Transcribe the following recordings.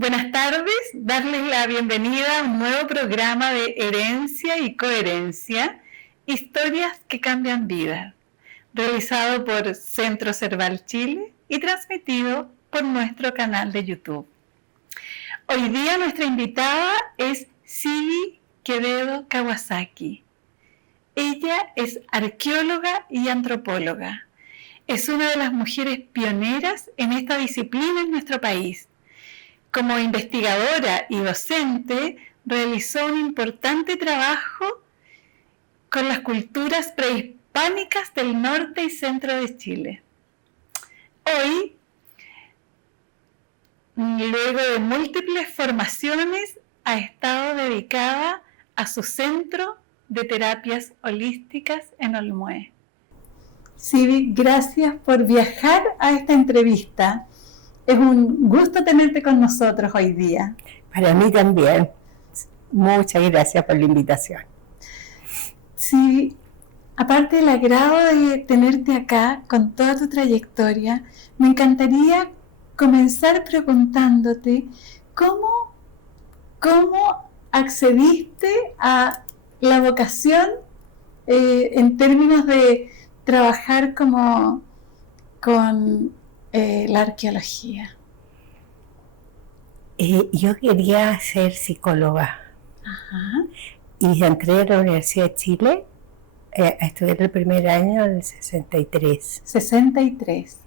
Buenas tardes, darles la bienvenida a un nuevo programa de Herencia y Coherencia, historias que cambian vidas, realizado por Centro Cerval Chile y transmitido por nuestro canal de YouTube. Hoy día nuestra invitada es Sibi Quevedo Kawasaki. Ella es arqueóloga y antropóloga. Es una de las mujeres pioneras en esta disciplina en nuestro país. Como investigadora y docente, realizó un importante trabajo con las culturas prehispánicas del norte y centro de Chile. Hoy, luego de múltiples formaciones, ha estado dedicada a su centro de terapias holísticas en Olmué. Sibi, gracias por viajar a esta entrevista. Es un gusto tenerte con nosotros hoy día. Para mí también. Muchas gracias por la invitación. Sí, aparte del agrado de tenerte acá con toda tu trayectoria, me encantaría comenzar preguntándote cómo accediste a la vocación en términos de trabajar con la arqueología. Yo quería ser psicóloga. Ajá. Y entré a la Universidad de Chile a estudiar el primer año del 63. 63.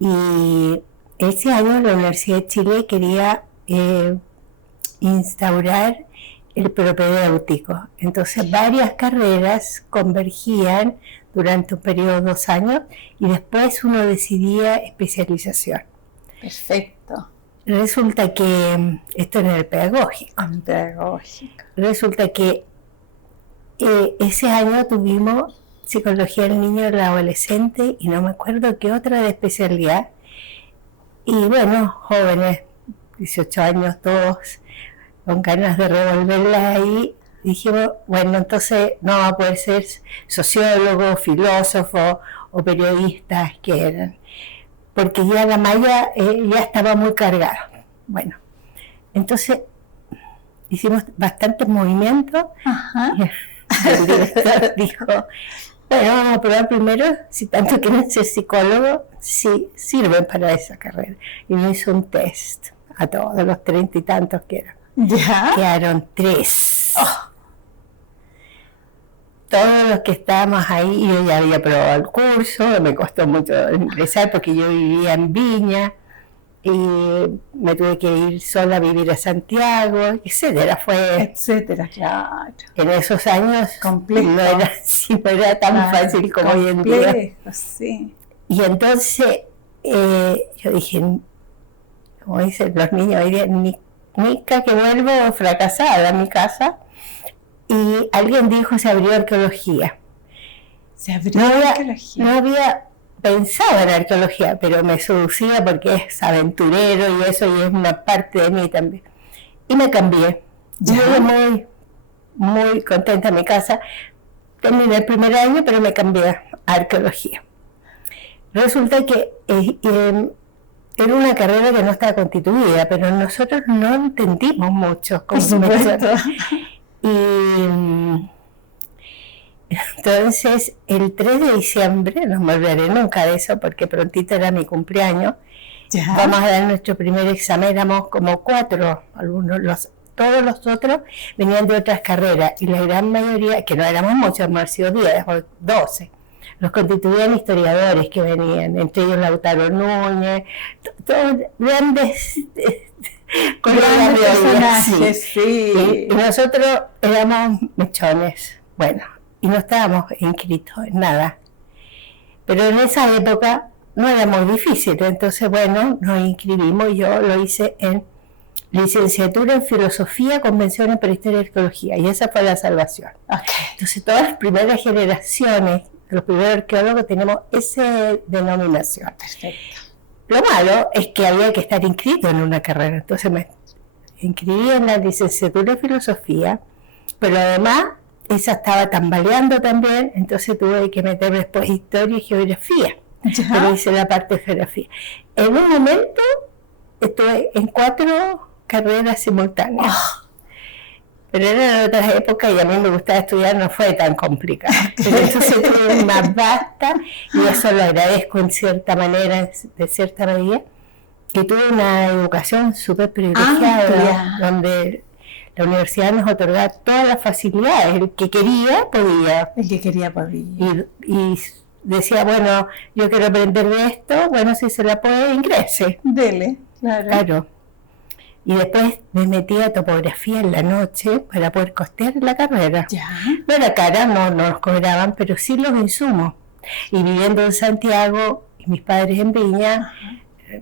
Y ese año la Universidad de Chile quería instaurar el propedéutico. Entonces varias carreras convergían durante un periodo de 2 años y después uno decidía especialización. Perfecto. Resulta que esto era el pedagógico. Resulta que ese año tuvimos psicología del niño y del adolescente y no me acuerdo qué otra de especialidad. Y bueno, jóvenes, 18 años todos, con ganas de revolverla ahí, dijimos, bueno, entonces no va a poder ser sociólogo, filósofo o periodistas que eran, porque ya la malla ya estaba muy cargada. Bueno, entonces hicimos bastantes movimientos. Ajá. Y el director dijo, bueno, vamos a probar primero si tanto quieren ser psicólogos, si sirven para esa carrera. Y me hizo un test a todos los 30 y tantos que eran. ¿Ya? Quedaron 3. Oh. Todos los que estábamos ahí, yo ya había probado el curso, me costó mucho ingresar porque yo vivía en Viña y me tuve que ir sola a vivir a Santiago, etcétera. Etcétera, claro. En esos años complejo. No era tan fácil como hoy en día. Sí. Y entonces yo dije, como dicen los niños hoy día, Nica que vuelvo fracasada a mi casa. Y alguien dijo, se abrió arqueología. Se abrió arqueología. No había pensado en arqueología, pero me seducía porque es aventurero y eso, y es una parte de mí también. Y me cambié. Llegué muy, muy contenta a mi casa. Terminé el primer año, pero me cambié a arqueología. Resulta que era una carrera que no estaba constituida, pero nosotros no entendimos mucho cómo Y entonces el 3 de diciembre, no me olvidaré nunca de eso porque prontito era mi cumpleaños, ¿ya? Vamos a dar nuestro primer examen, éramos como 4, todos los otros venían de otras carreras y la gran mayoría, que no éramos muchos, hemos sido 10 o 12, los constituían historiadores que venían, entre ellos Lautaro Núñez, todos grandes grandes personajes, sí. Y nosotros éramos mechones, bueno, y no estábamos inscritos en nada. Pero en esa época no era muy difícil, entonces bueno, nos inscribimos, yo lo hice en licenciatura en Filosofía, Convenciones para Historia y Arqueología, y esa fue la salvación. Okay. Entonces todas las primeras generaciones, los primeros arqueólogos, tenemos esa denominación. Perfecto. Lo malo es que había que estar inscrito en una carrera, entonces me inscribí en la licenciatura de Filosofía, pero además esa estaba tambaleando también, entonces tuve que meter después Historia y Geografía, pero hice la parte de Geografía. En un momento estuve en 4 carreras simultáneas. Pero eran otras épocas y a mí me gustaba estudiar, no fue tan complicado. Pero entonces tuve más vasta, y eso lo agradezco en cierta manera, de cierta medida, que tuve una educación súper privilegiada, donde la universidad nos otorgaba todas las facilidades. El que quería, podía. El que quería, podía. Y decía, bueno, yo quiero aprender de esto, bueno, si se la puede, ingrese. Dele, claro. Y después me metí a topografía en la noche para poder costear la carrera. Ya. No era cara, no nos cobraban, pero sí los insumos. Y viviendo en Santiago, y mis padres en Viña,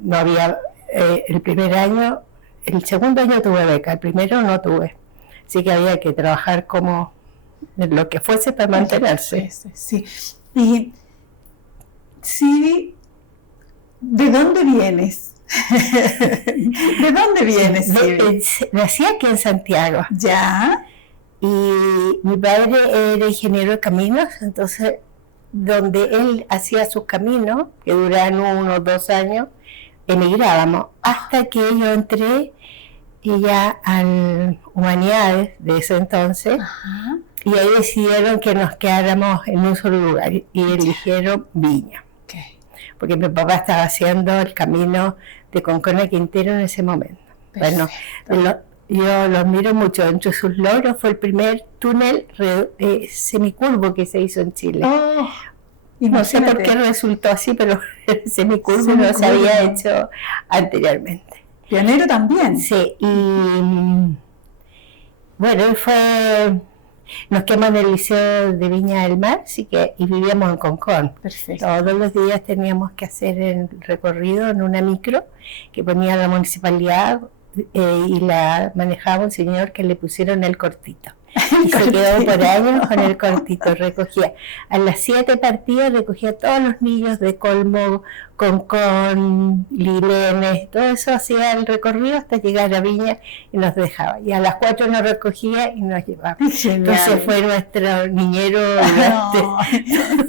no había, el primer año, el segundo año tuve beca, el primero no tuve. Así que había que trabajar como lo que fuese para mantenerse. Sí. Y sí, ¿de dónde vienes? ¿De dónde vienes? Nací aquí en Santiago. Ya. Y mi padre era ingeniero de caminos, entonces donde él hacía sus caminos, que duraban 1 o 2 años, emigrábamos, hasta que yo entré ya al Humanidades de ese entonces. Y ahí decidieron que nos quedáramos en un solo lugar y eligieron Viña. Porque mi papá estaba haciendo el camino de Concón a Quintero en ese momento. Perfecto. Bueno, yo los miro mucho. Entre sus logros fue el primer túnel semicurvo que se hizo en Chile. Y no sé por qué resultó así, pero el semicurvo no se había hecho anteriormente. Pionero también. Sí, y bueno, nos quedamos en el Liceo de Viña del Mar, y vivíamos en Concón. Perfecto. Todos los días teníamos que hacer el recorrido en una micro que ponía la municipalidad y la manejaba un señor que le pusieron el cortito. Y se quedó por años con el cortito. Recogía a las 7 partidas, recogía todos los niños de Colmo, Concón, Lilenes, todo eso, hacía el recorrido hasta llegar a Viña y nos dejaba. Y a las 4 nos recogía y nos llevaba. Genial. Entonces fue nuestro niñero durante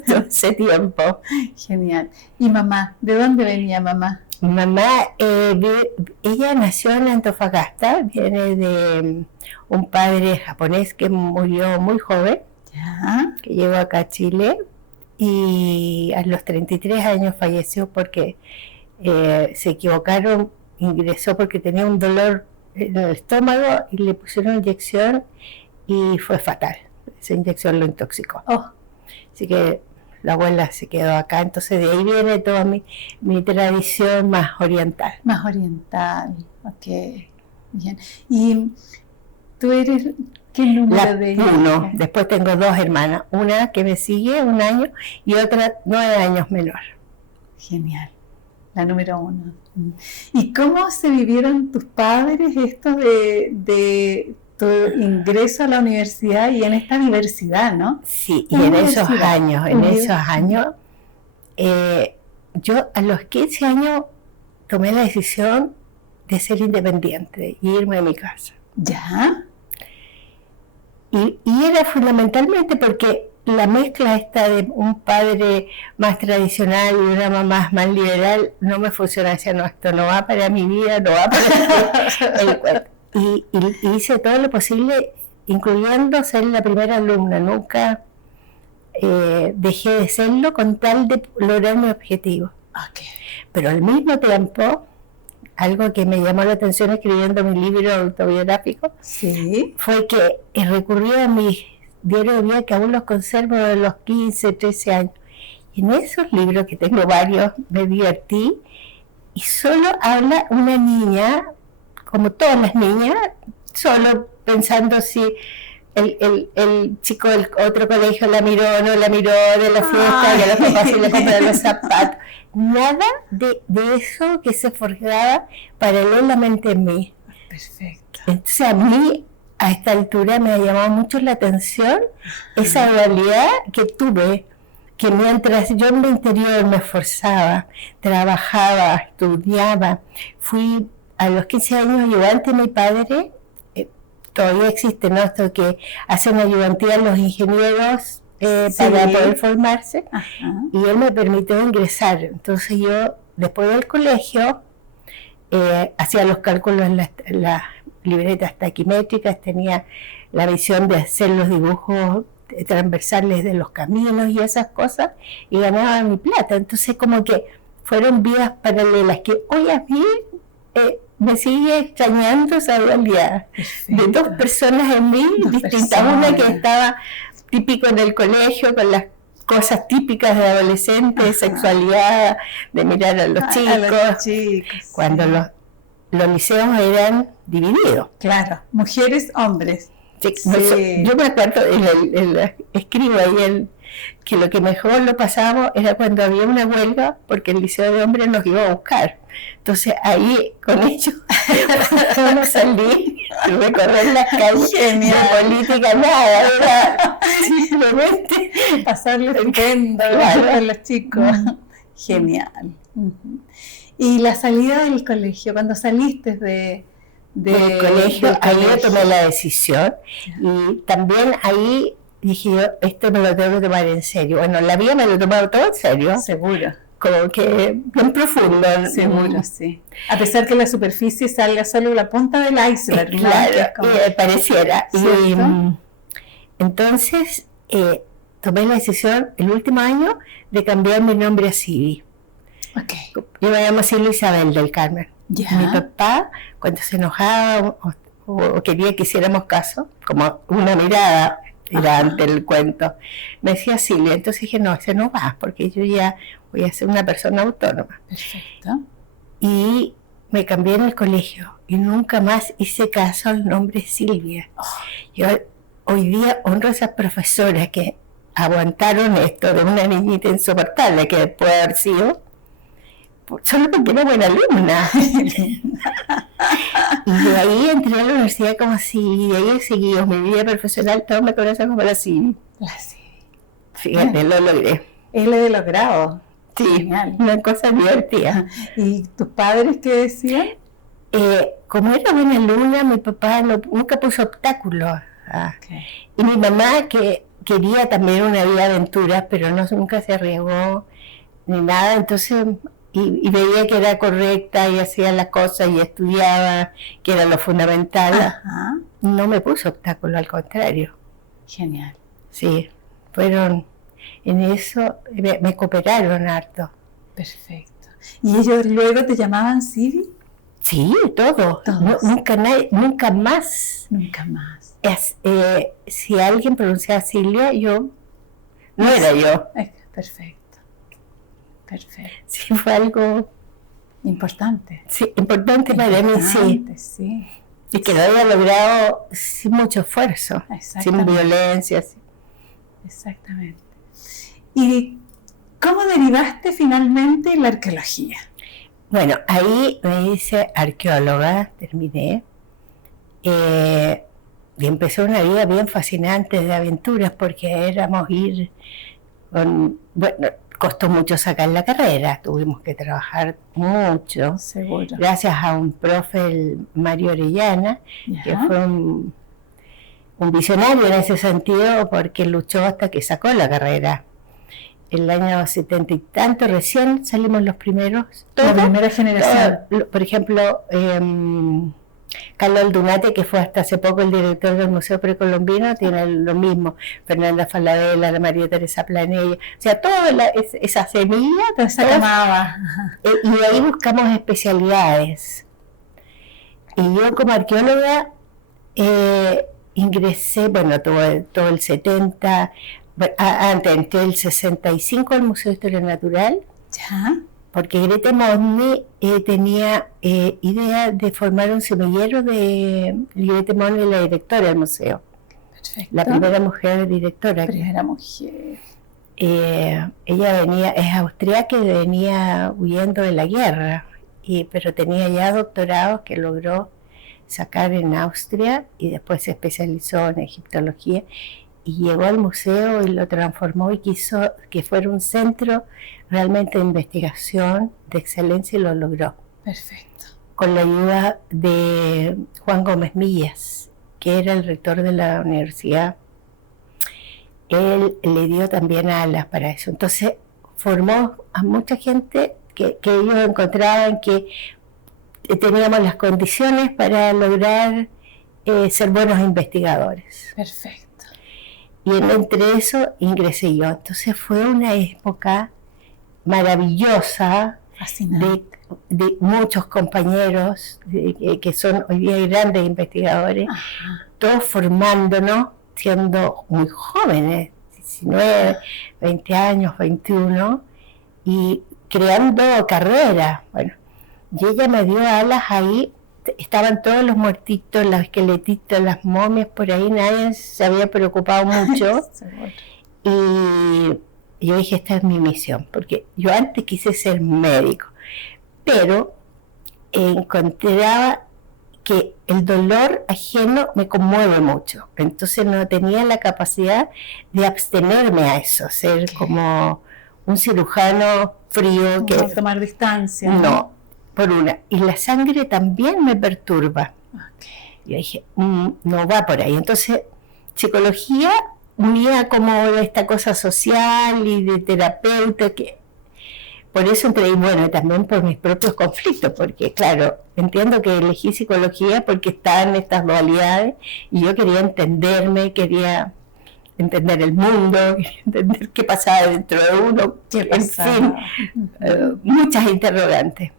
todo ese tiempo. Genial. ¿Y mamá? ¿De dónde venía mamá? Mamá, ella nació en Antofagasta, viene de un padre japonés que murió muy joven, que llegó acá a Chile, y a los 33 años falleció porque se equivocaron, ingresó porque tenía un dolor en el estómago y le pusieron inyección y fue fatal. Esa inyección lo intoxicó. Así que la abuela se quedó acá, entonces de ahí viene toda mi tradición más oriental. Más oriental, ok, bien. ¿Y tú eres qué número de hijas? 1, después tengo 2 hermanas, una que me sigue 1 año y otra 9 años menor. Genial, la número 1. ¿Y cómo se vivieron tus padres esto de tu ingreso a la universidad y en esta diversidad, ¿no? Sí, y en esos años, yo a los 15 años tomé la decisión de ser independiente y irme a mi casa. ¿Ya? Y era fundamentalmente porque la mezcla esta de un padre más tradicional y una mamá más liberal no me funciona. Decía, no, esto no va para mi vida, no va para el cuento. Y hice todo lo posible, incluyendo ser la primera alumna. Nunca dejé de serlo con tal de lograr mi objetivo. Pero al mismo tiempo, algo que me llamó la atención escribiendo mi libro autobiográfico, fue que recurrí a mis diarios de vida, que aún los conservo de los 15, 13 años. Y en esos libros, que tengo varios, me divertí, y solo habla una niña, como todas las niñas, solo pensando si el chico del otro colegio la miró o no la miró, de la fiesta, que a los papás se le compraron los zapatos. Nada de eso que se forjaba paralelamente en mí. Perfecto. Entonces a mí, a esta altura, me ha llamado mucho la atención esa dualidad que tuve, que mientras yo en mi interior me esforzaba, trabajaba, estudiaba, fui a los 15 años ayudante de mi padre. Todavía existe, ¿no?, esto que hacen ayudantía a los ingenieros para poder formarse. Y él me permitió ingresar. Entonces yo, después del colegio, hacía los cálculos en las libretas taquimétricas, tenía la visión de hacer los dibujos transversales de los caminos y esas cosas, y ganaba mi plata. Entonces como que fueron vidas paralelas que hoy a mí me sigue extrañando esa dualidad de dos personas en mí distintas. Una que estaba típico en el colegio con las cosas típicas de adolescente, de sexualidad, de mirar a los chicos, cuando los liceos eran divididos. Claro, mujeres, hombres. Sí. Yo me acuerdo, escribo ahí que lo que mejor lo pasábamos era cuando había una huelga, porque el liceo de hombres nos iba a buscar. Entonces ahí con ellos no salí, recorrer las calles, de política, nada, era simplemente pasarlo estupendo con los chicos. Genial. Y la salida del colegio, cuando saliste del colegio, ahí yo tomé la decisión, y también ahí dije yo, esto me lo tengo que tomar en serio. Bueno, la vida me lo he tomado todo en serio. Seguro. Como que bien profundo. Seguro, sí. A pesar que la superficie salga solo la punta del iceberg. Claro, como pareciera. Y entonces tomé la decisión el último año de cambiar mi nombre a Sibi. Okay. Yo me llamo Silvia Isabel del Carmen. Ya. Mi papá, cuando se enojaba o quería que hiciéramos caso, como una mirada era ante el cuento, me decía Silvia. Entonces dije, no, ese no va, porque yo ya voy a ser una persona autónoma. Perfecto. Y me cambié en el colegio y nunca más hice caso al nombre Silvia. Yo hoy día honro a esas profesoras que aguantaron esto de una niñita insoportable que puede haber sido, solo porque era buena alumna. Y de ahí entré a la universidad como Sibi, y de ahí he seguido mi vida profesional, todo me conoce como la Sibi. La Sibi. Fíjate, lo logré. Lo he logrado. Sí, genial. Una cosa divertida. ¿Y tus padres qué decían? Como era buena alumna, mi papá nunca puso obstáculos. Okay. Y mi mamá, que quería también una vida de aventuras, pero nunca se arriesgó ni nada, entonces... Y veía que era correcta y hacía las cosas y estudiaba, que era lo fundamental. Ajá. No me puso obstáculo, al contrario. Genial. Sí, fueron en eso, me cooperaron harto. Perfecto. ¿Y ellos luego te llamaban Sibi? Sí, todo. Nunca más. Nunca más. Si alguien pronunciaba Silvia, no era yo. Perfecto. Perfecto. Sí, fue algo importante. Sí, importante para mí, sí. Y que lo había logrado sin mucho esfuerzo, sin violencia. Sí. Exactamente. ¿Y cómo derivaste finalmente en la arqueología? Bueno, ahí me hice arqueóloga, terminé, y empezó una vida bien fascinante de aventuras, porque éramos costó mucho sacar la carrera, tuvimos que trabajar mucho. Seguro. Gracias a un profe, el Mario Orellana, que fue un visionario en ese sentido, porque luchó hasta que sacó la carrera. El año 70 y tanto, recién salimos los primeros. La primera generación. Por ejemplo, Carlos Aldunate, que fue hasta hace poco el director del Museo Precolombino, tiene lo mismo. Fernanda Falabella, la María Teresa Planella, o sea, toda esa semilla, esa camada. Y de ahí buscamos especialidades. Y yo como arqueóloga ingresé, todo el 70, antes entré el 65 al Museo de Historia Natural. Ya. Porque Grete Monni tenía idea de formar un semillero Grete Monni, la directora del museo. Perfecto. La primera mujer directora. Primera mujer. Ella es austriaca y venía huyendo de la guerra, pero tenía ya doctorados que logró sacar en Austria y después se especializó en egiptología y llegó al museo y lo transformó y quiso que fuera un centro realmente de investigación de excelencia y lo logró. Perfecto. Con la ayuda de Juan Gómez Millas, que era el rector de la universidad. Él le dio también alas para eso. Entonces formó a mucha gente que ellos encontraban que teníamos las condiciones para lograr ser buenos investigadores. Perfecto. Y entre eso ingresé yo. Entonces fue una época maravillosa de muchos compañeros que son hoy día grandes investigadores, todos formándonos, siendo muy jóvenes, 19, 20 años, 21, y creando carreras. Bueno, y ella me dio alas ahí, estaban todos los muertitos, los esqueletitos, las momias por ahí, nadie se había preocupado mucho. Y yo dije, esta es mi misión, porque yo antes quise ser médico, pero encontraba que el dolor ajeno me conmueve mucho, entonces no tenía la capacidad de abstenerme a eso, ser como un cirujano frío que... No tomar distancia. No, por una. Y la sangre también me perturba. Yo dije, no va por ahí. Entonces, psicología unía como esta cosa social y de terapeuta, que por eso entré, y bueno, también por mis propios conflictos, porque claro, entiendo que elegí psicología porque estaban estas dualidades y yo quería entenderme, quería entender el mundo, quería entender qué pasaba dentro de uno, en fin, muchas interrogantes.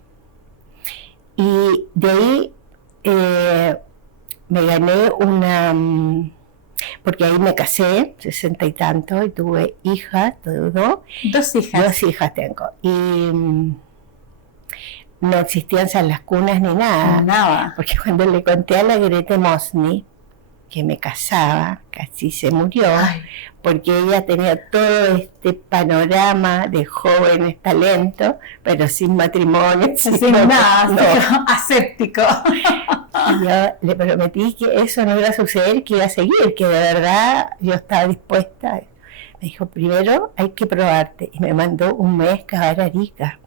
Y de ahí me gané una... porque ahí me casé, 60 y tanto, y tuve hijas, Dos hijas. Dos hijas tengo. Y no existían las cunas ni nada. Nada. Porque cuando le conté a la Grete Mosny que me casaba, casi se murió, porque ella tenía todo este panorama de jóvenes talentos, pero sin matrimonio. Sin nada, no. Aséptico. Y yo le prometí que eso no iba a suceder, que iba a seguir, que de verdad yo estaba dispuesta. Me dijo, primero hay que probarte. Y me mandó un mes cavar Arica.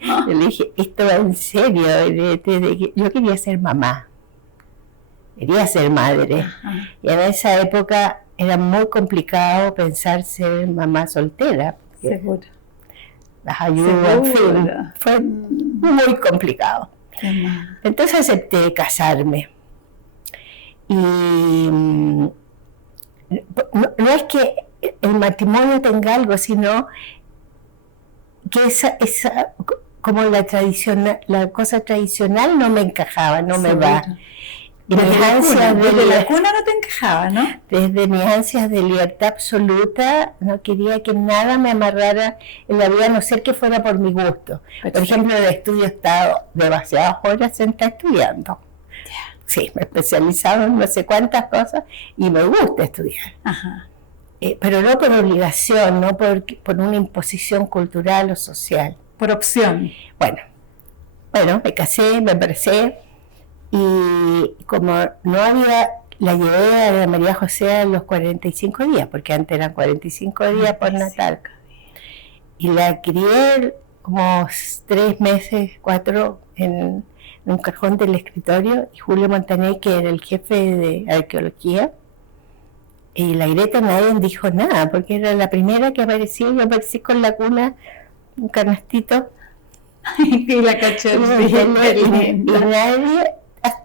Yo le dije, esto va en serio. Yo quería ser mamá. Quería ser madre. Y en esa época era muy complicado pensar ser mamá soltera. Seguro. Las ayudas, en fin, fue muy complicado. Entonces acepté casarme. Y no es que el matrimonio tenga algo, sino que esa como la cosa tradicional no me encajaba, no me va. Y desde la cuna no te encajaba, ¿no? Desde mis ansias de libertad absoluta, no quería que nada me amarrara en la vida, a no ser que fuera por mi gusto. Por ejemplo, en el estudio he estado demasiadas horas sentada estudiando. Sí, me he especializado en no sé cuántas cosas y me gusta estudiar. Pero no por obligación, no por una imposición cultural o social. Por opción. Bueno, me casé, me embaracé. Y como no había, la llevé a la María José a los 45 días, porque antes eran 45 días por natal. Y la crié como 3 meses, 4, en un cajón del escritorio. Y Julio Montaner, que era el jefe de arqueología, y la Greta, nadie dijo nada, porque era la primera que apareció. Yo aparecí con la cuna, un canastito. Y la cachorrita. Y nadie...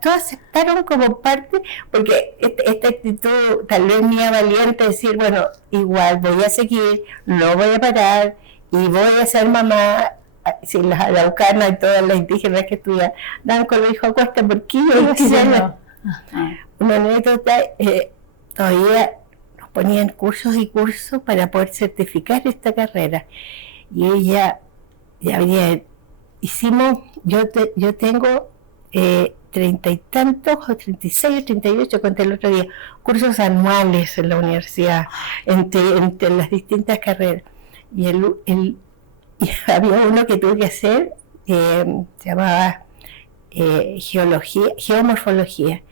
todos aceptaron como parte, porque esta actitud tal vez mía valiente, decir, bueno, igual voy a seguir, no voy a parar y voy a ser mamá. Si las araucanas y todas las indígenas que estudian dan con los hijos a cuesta, ¿por qué yo iba a hacerlo? Una anécdota, todavía nos ponían cursos y cursos para poder certificar esta carrera, y ella hicimos, yo tengo 30 y tantos, o 36 o 38, conté el otro día, cursos anuales en la universidad, entre las distintas carreras. Y había uno que tuve que hacer, se llamaba geomorfología.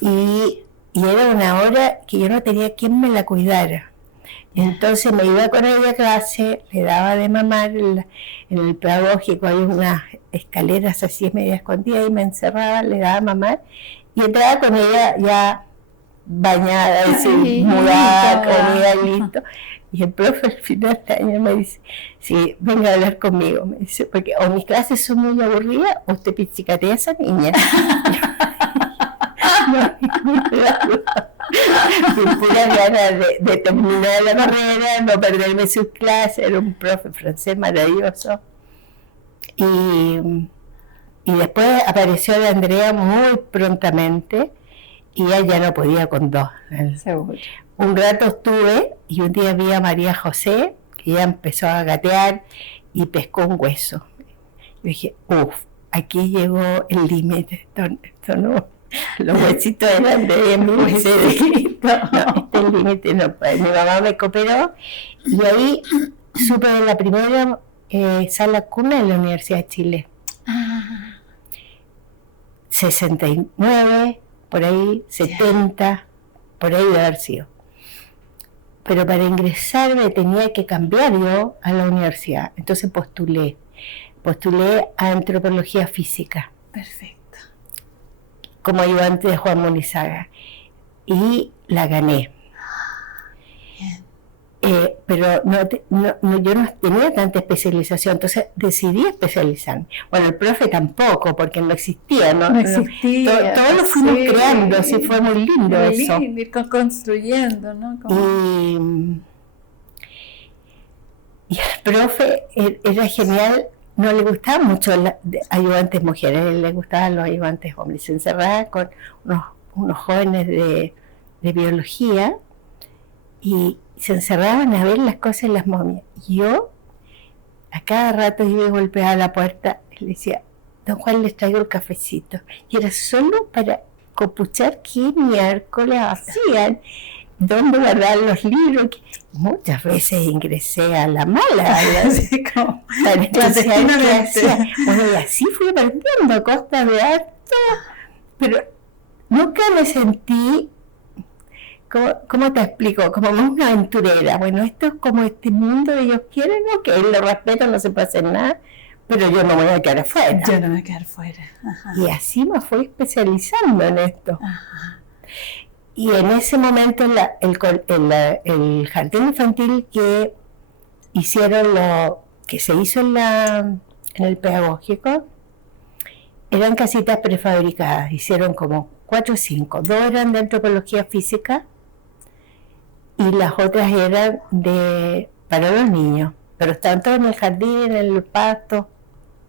Y era una hora que yo no tenía quien me la cuidara. Entonces me iba con ella a clase, le daba de mamar, en el pedagógico hay unas escaleras así media escondidas, y me encerraba, le daba a mamar, y entraba con ella ya bañada, mudada, comida, listo. Y el profe al final del año me dice, sí, venga a hablar conmigo, me dice, porque o mis clases son muy aburridas o usted pichicatea a esa niña. Con puras ganas de terminar la carrera, no perderme sus clases. Era un profe francés maravilloso. Y después apareció la Andrea muy prontamente y ella ya no podía con dos. Seguro. Un rato estuve y un día vi a María José, que ya empezó a gatear y pescó un hueso. Yo dije, aquí llegó el límite, esto no, los huesitos eran de mi no, este límite no puede. Mi mamá me cooperó y ahí supe de la primera sala cuna en la Universidad de Chile. 69, por ahí, 70, por ahí debe haber sido. Pero para ingresar me tenía que cambiar yo a la universidad. Entonces postulé a Antropología Física. Perfecto. Como ayudante de Juan Monizaga. Y la gané. Pero yo no tenía tanta especialización, entonces decidí especializarme. Bueno, el profe tampoco, porque no existía, ¿no? Existía. Todo lo fuimos creando, así fue muy lindo eso. Ir construyendo, ¿no? Y el profe era genial, no le gustaban mucho las ayudantes mujeres, a él le gustaban los ayudantes hombres. Se encerraba con unos jóvenes de biología y se encerraban a ver las cosas de las momias. Yo a cada rato iba y golpeaba la puerta y le decía, don Juan, les traigo el cafecito. Y era solo para copuchar qué miércoles hacían, dónde guardaban los libros. Muchas veces ingresé a la mala. Así como bueno, y así fui aprendiendo a costa de harto, pero nunca me sentí, ¿cómo te explico? Como una aventurera. Bueno, esto es como este mundo que ellos quieren, ¿no? Que lo respeto, no se puede hacer nada, pero yo no me voy a quedar afuera. Yo no me voy a quedar fuera. Ajá. Y así me fui especializando en esto. Ajá. Y en ese momento el jardín infantil que se hizo en el pedagógico, eran casitas prefabricadas. Hicieron como 4 o 5. 2 eran de antropología física y las otras eran para los niños. Pero estaban todos en el jardín, en el pasto,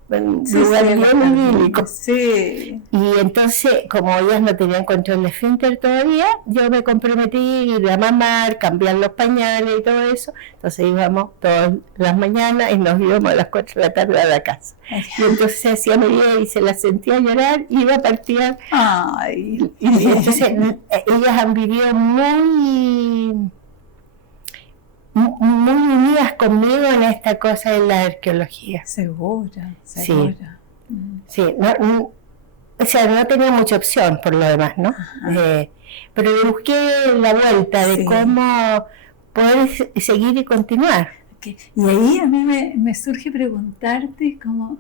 en un lugar bien idílico. Sí. Y entonces, como ellas no tenían control de esfínter todavía, yo me comprometí a ir a mamar, cambiar los pañales y todo eso. Entonces íbamos todas las mañanas y nos íbamos a las 4 de la tarde a la casa. Y entonces se hacía mi vida y se la sentía llorar, iba a partir. Ay. Y entonces ellas han vivido muy unidas conmigo en esta cosa de la arqueología. Segura. Sí. O sea, no tenía mucha opción por lo demás, ¿no? Pero le busqué la vuelta de cómo poder seguir y continuar. Okay. Y ahí a mí me surge preguntarte cómo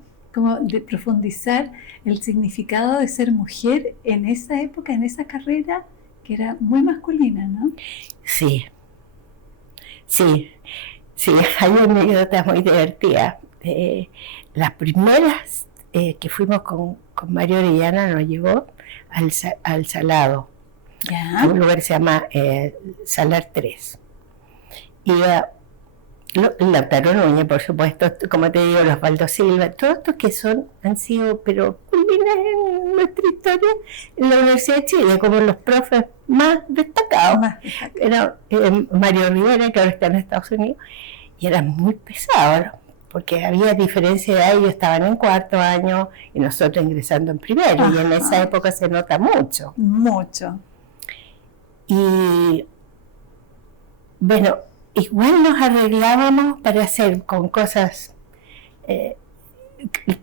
de profundizar el significado de ser mujer en esa época, en esa carrera que era muy masculina, ¿no? Sí, hay anécdotas muy divertidas. Las primeras que fuimos con Mario Orellana nos llevó al Salado, ¿ya? Un lugar que se llama Salar 3. Iba Lautaro Núñez, por supuesto, como te digo, los Osvaldo Silva, todos estos que han sido, pero culminan en nuestra historia en la Universidad de Chile, como los profes más destacados. Era Mario Rivera, que ahora está en Estados Unidos, y eran muy pesados, porque había diferencia de edad, ellos estaban en 4º año y nosotros ingresando en 1º, y en esa época se nota mucho. Mucho. Y bueno, igual nos arreglábamos para hacer con cosas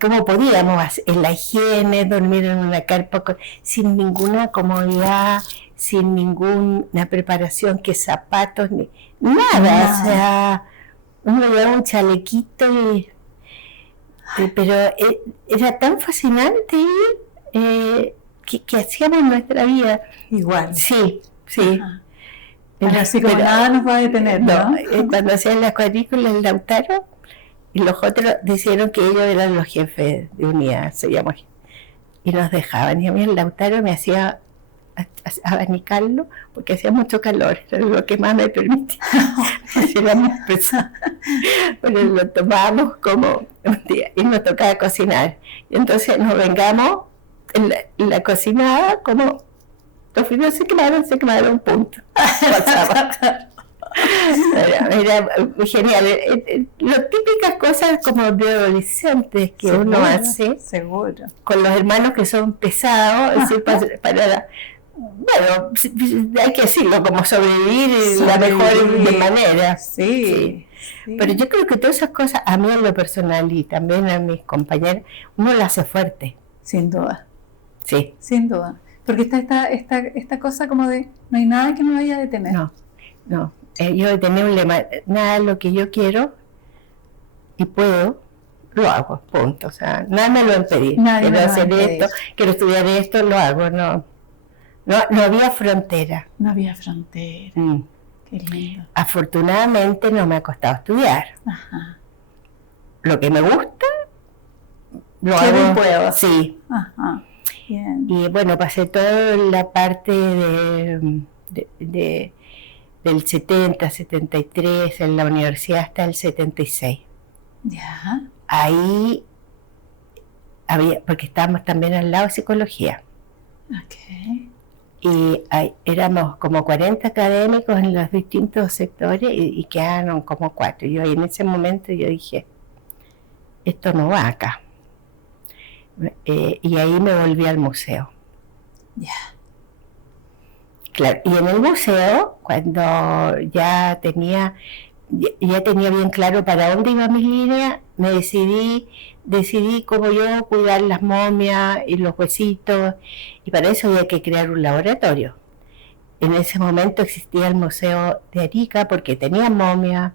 como podíamos, en la higiene, dormir en una carpa sin ninguna comodidad, sin ninguna preparación, que zapatos, ni nada. O sea, uno llevaba un chalequito pero era tan fascinante que hacíamos nuestra vida. Igual. Sí. Ajá. Así como nada nos va a detener, ¿no? Cuando hacían las cuadrículas el Lautaro y los otros dijeron que ellos eran los jefes de unidad, se llama, y nos dejaban. Y a mí el Lautaro me hacía abanicarlo porque hacía mucho calor, era lo que más me permitía. Era muy pesado. Pero lo tomábamos como un día y nos tocaba cocinar. Y entonces nos vengamos en la cocinada como los fideos se quemaron, punto. Era genial. Las típicas cosas como de adolescentes que seguro, uno hace seguro. Con los hermanos que son pesados, es decir, bueno, hay que decirlo, como sobrevivir la mejor de manera. Sí. Pero yo creo que todas esas cosas, a mí en lo personal y también a mis compañeros, uno las hace fuerte. Sin duda. Sí. Sin duda. Porque está esta cosa como de, no hay nada que me vaya a detener. No. Yo tenía un lema, nada lo que yo quiero y puedo, lo hago, punto. O sea, nada me lo impedí. Quiero hacer esto, quiero estudiar esto, lo hago. No había frontera. No había frontera. Qué lindo. Afortunadamente no me ha costado estudiar. Ajá. Lo que me gusta, lo hago. Bien puedo. Sí. Ajá. Bien. Y bueno, pasé toda la parte del 70, 73 en la universidad hasta el 76. Ya. Ahí había, porque estábamos también al lado de psicología. Okay. Y éramos como 40 académicos en los distintos sectores y quedaron como 4. Y en ese momento yo dije, esto no va acá. Y ahí me volví al museo. Ya. Claro, y en el museo, cuando ya tenía bien claro para dónde iba mi línea, me decidí cómo yo cuidar las momias y los huesitos, y para eso había que crear un laboratorio. En ese momento existía el Museo de Arica porque tenía momias,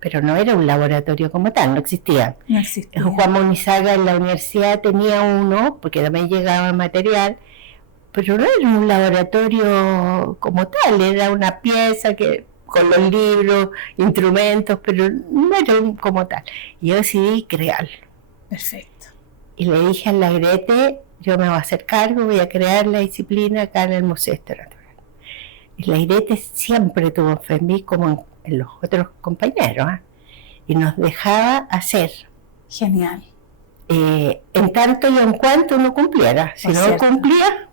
pero no era un laboratorio como tal, no existía. No existía. Juan Munizaga en la universidad tenía uno, porque también llegaba material, pero no era un laboratorio como tal, era una pieza que con los libros, instrumentos, pero no era como tal. Y yo decidí crearlo. Perfecto. Y le dije a la Grete, yo me voy a hacer cargo, voy a crear la disciplina acá en el Museo Natural. Y la Grete siempre tuvo fe en mí como en los otros compañeros, y nos dejaba hacer. Genial. En tanto y en cuanto uno cumpliera. Si no cumplía,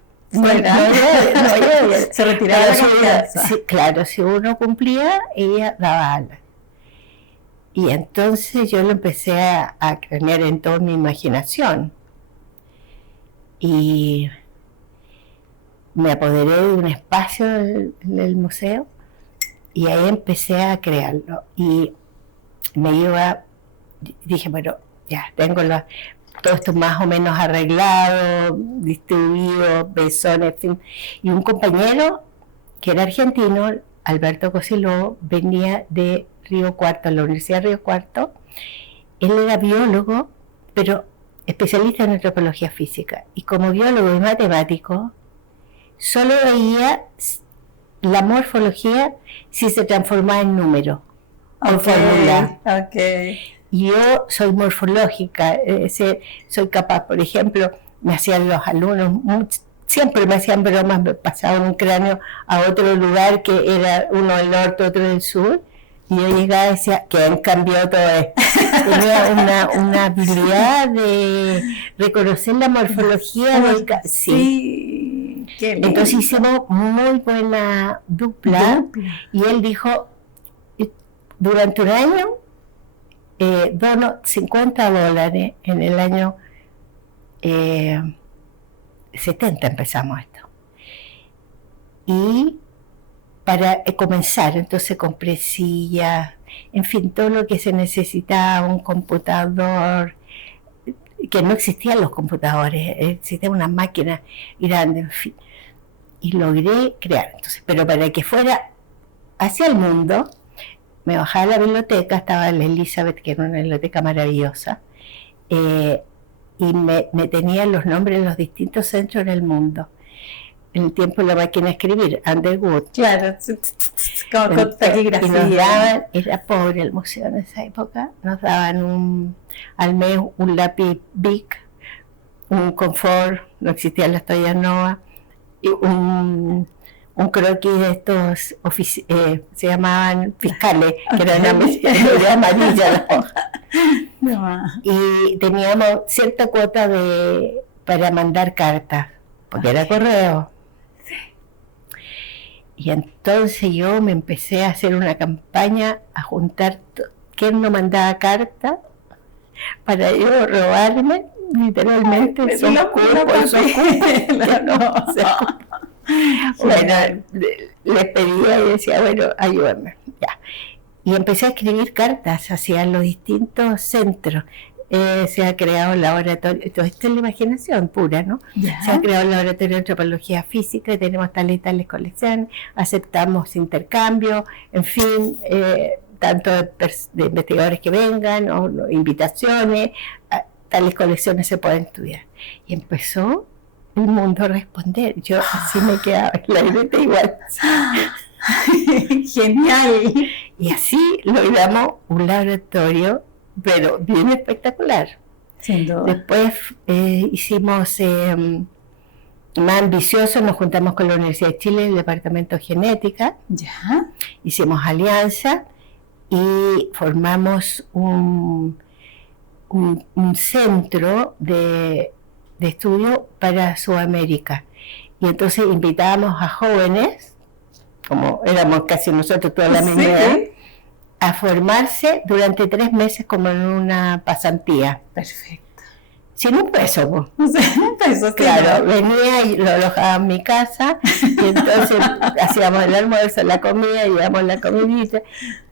se retiraba la confianza. Claro, si uno cumplía, ella daba alas. Y entonces yo lo empecé a creer en toda mi imaginación. Y me apoderé de un espacio del museo y ahí empecé a crearlo. Y dije, bueno, ya tengo todo esto más o menos arreglado, distribuido, besones, en fin. Y un compañero que era argentino, Alberto Cosiló, venía de Río Cuarto, la Universidad de Río Cuarto. Él era biólogo, pero especialista en antropología física. Y como biólogo y matemático, solo veía la morfología si se transformaba en número, o fórmula. Okay. Yo soy morfológica, soy capaz, por ejemplo, me hacían los alumnos, siempre me hacían bromas, me pasaban un cráneo a otro lugar que era uno del norte, otro del sur, y yo llegaba y decía, ¿quién cambió todo esto? Tenía una habilidad de reconocer la morfología del... Sí, qué lindo. Entonces hicimos muy buena dupla. Y él dijo, durante un año, dono $50 en el año 70 empezamos esto. Y para comenzar, entonces compré sillas, en fin, todo lo que se necesitaba, un computador, que no existían los computadores, existía una máquina grande, en fin. Y logré crear, entonces, pero para que fuera hacia el mundo, me bajaba a la biblioteca, estaba la Elizabeth, que era una biblioteca maravillosa, y me tenían los nombres de los distintos centros del mundo. en el tiempo de la máquina de escribir, Underwood. Claro, como con taquigrafía. Y nos daban, era pobre el museo en esa época, nos daban al mes un lápiz Bic, un confort, no existían las toallas Nova, y un croquis de estos, se llamaban fiscales, que eran amarillas las hojas. No. Y teníamos cierta cuota para mandar cartas, porque era correo. Y entonces yo me empecé a hacer una campaña, a juntar quién no mandaba carta, para yo robarme literalmente esos cupos. Bueno, les pedía y decía, bueno, ayúdame. Ya. Y empecé a escribir cartas hacia los distintos centros. Se ha creado el laboratorio, todo esto es la imaginación pura, ¿no? Ya. Se ha creado el laboratorio de antropología física, y tenemos tales y tales colecciones, aceptamos intercambio, en fin, tanto de investigadores que vengan, o invitaciones, tales colecciones se pueden estudiar. Y empezó el mundo a responder. Yo así me quedaba en la libreta igual. Genial. Y así logramos un laboratorio, pero bien espectacular. Sin duda. Después hicimos más ambicioso, nos juntamos con la Universidad de Chile, el Departamento de Genética. Ya. Hicimos alianza y formamos un centro de estudio para Sudamérica. Y entonces invitábamos a jóvenes, como éramos casi nosotros toda la misma edad, a formarse durante 3 meses como en una pasantía. Perfecto. Sin un peso, pues. Un peso, claro. Venía y lo alojaba en mi casa, y entonces hacíamos el almuerzo, la comida, llevamos la comidita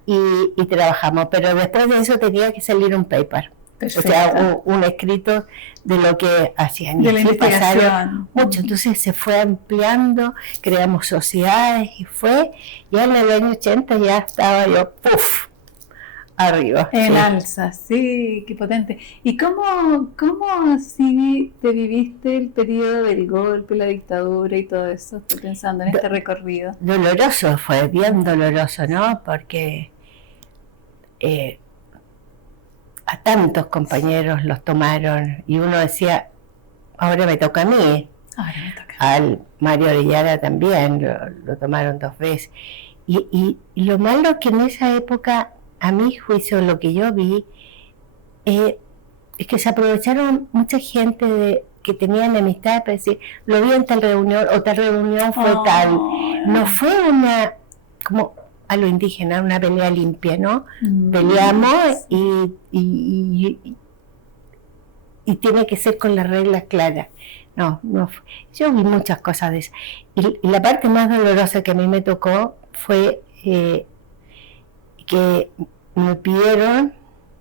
y trabajamos. Pero después de eso tenía que salir un paper. Perfecto. O sea, un escrito de lo que hacían. De la investigación. Mucho. Entonces se fue ampliando, creamos sociedades ya en el año 80 ya estaba yo, ¡puf!, arriba. En alza, sí, qué potente. ¿Y cómo así te viviste el periodo del golpe, la dictadura y todo eso? Estoy pensando en este recorrido. Doloroso, fue bien doloroso, ¿no? Porque a tantos compañeros los tomaron y uno decía, ahora me toca a mí. Al Mario Orellana también lo tomaron 2 veces. Y lo malo que en esa época, a mi juicio, lo que yo vi, es que se aprovecharon mucha gente que tenían amistad para decir, lo vi en tal reunión, o tal reunión fue tal. No fue como a lo indígena, una pelea limpia, ¿no? Peleamos y tiene que ser con las reglas claras. No, yo vi muchas cosas de esas. Y la parte más dolorosa que a mí me tocó fue que me pidieron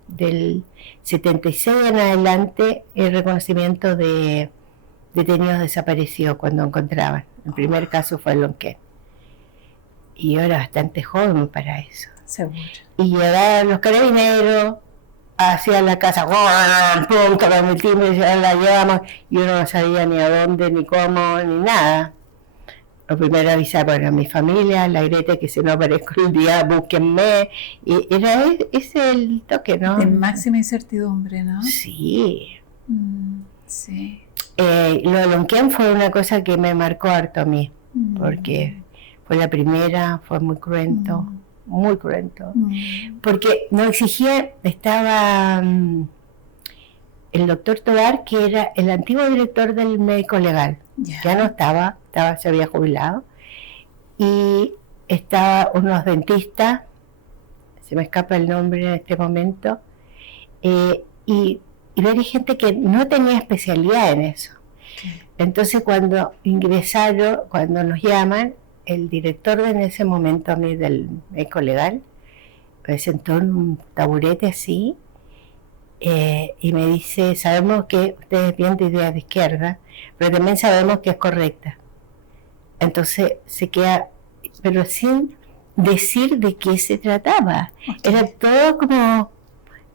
del 76 en adelante el reconocimiento de detenidos desaparecidos cuando encontraban. El primer caso fue el Lonquén. Y yo era bastante joven para eso. Seguro. Y llegaban los carabineros hacia la casa, ¡pum!, tocaban el timbre, ya la llevamos, y uno no sabía ni a dónde, ni cómo, ni nada. Lo primero avisar a mi familia, la Greta, que si no aparezco el día, búsquenme. Y era ese el toque, ¿no? De máxima incertidumbre, ¿no? Sí. Sí. Lo de Lonquén fue una cosa que me marcó harto a mí, porque fue la primera, fue muy cruento, muy cruento. Porque no exigía, estaba el doctor Tobar, que era el antiguo director del médico legal, ya no estaba, se había jubilado, y estaba unos dentistas, se me escapa el nombre en este momento, y ver gente que no tenía especialidad en eso. Entonces cuando ingresaron, cuando nos llaman, el director en ese momento a mí del médico legal me sentó en un taburete así, y me dice, sabemos que ustedes vienen de ideas de izquierda, pero también sabemos que es correcta. Entonces se queda, pero sin decir de qué se trataba. Era todo como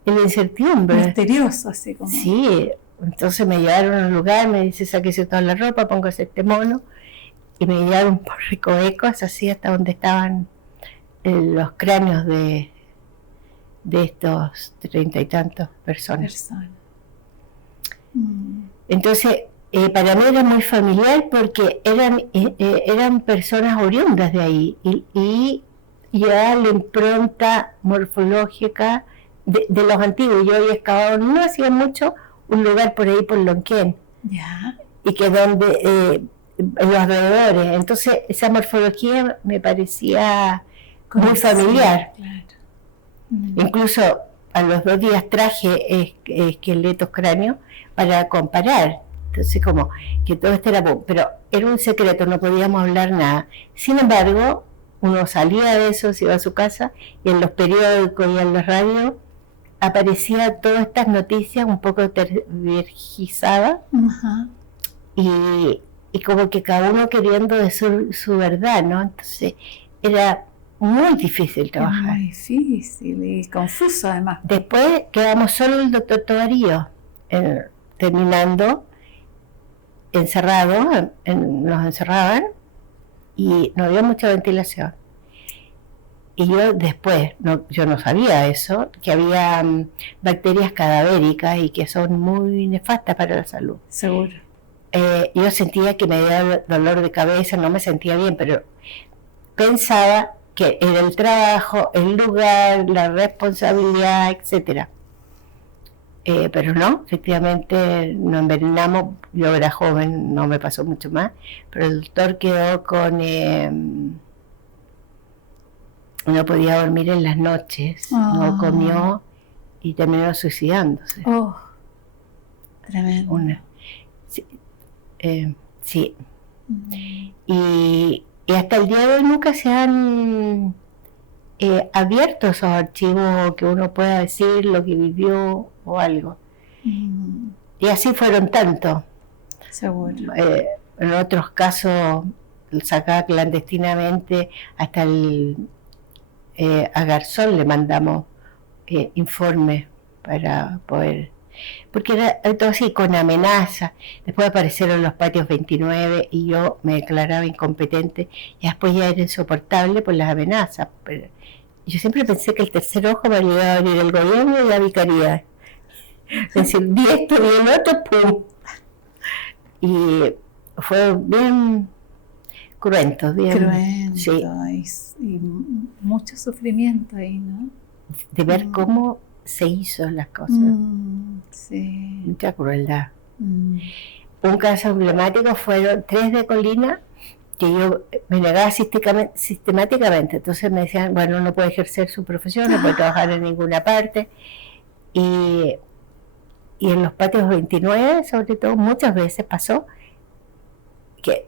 en la incertidumbre. Misterioso, así como. Sí, entonces me llevaron a un lugar, me dice, sáquese toda la ropa, póngase este mono, y me llevaron por recovecos así hasta donde estaban los cráneos de estos 30 y tantos personas. Entonces, para mí era muy familiar porque eran personas oriundas de ahí y ya la impronta morfológica de los antiguos. Yo había excavado no hacía mucho un lugar por ahí por Lonquén, y que donde en los alrededores, entonces esa morfología me parecía muy familiar. Claro. Incluso a los 2 días traje esqueletos cráneos para comparar. Entonces como que todo esto era, pero era un secreto, no podíamos hablar nada. Sin embargo, uno salía de eso, se iba a su casa y en los periódicos y en la radio aparecía todas estas noticias un poco tergiversadas. Y como que cada uno queriendo decir su verdad, ¿no? Entonces era muy difícil trabajar. Muy difícil y confuso además. Después quedamos solo el doctor Tovarío, terminando, encerrado, nos encerraban y no había mucha ventilación. Y yo después, yo no sabía eso, que había bacterias cadavéricas y que son muy nefastas para la salud. Seguro. Yo sentía que me daba dolor de cabeza, no me sentía bien, pero pensaba que era el trabajo, el lugar, la responsabilidad, etcétera. Pero no, efectivamente nos envenenamos. Yo era joven, no me pasó mucho más, pero el doctor quedó con no podía dormir en las noches, no comió y terminó suicidándose. Tremendo. Sí. Y hasta el día de hoy nunca se han abierto esos archivos que uno pueda decir lo que vivió o algo. Y así fueron tantos. Seguro. En otros casos sacaba clandestinamente hasta a Garzón le mandamos informes para poder, porque era todo así con amenaza. Después aparecieron los patios 29 y yo me declaraba incompetente y después ya era insoportable por las amenazas. Pero yo siempre pensé que el tercer ojo me iba a abrir el gobierno y la vicaría. Es decir, di esto y el otro, ¡pum! Y fue bien cruento, sí. Y mucho sufrimiento ahí, ¿no? De ver cómo se hizo las cosas. Sí. Mucha crueldad. Un caso emblemático fueron 3 de Colina, que yo me negaba sistemáticamente. Entonces me decían, bueno, no puede ejercer su profesión, no puede trabajar en ninguna parte. Y en los patios 29, sobre todo, muchas veces pasó que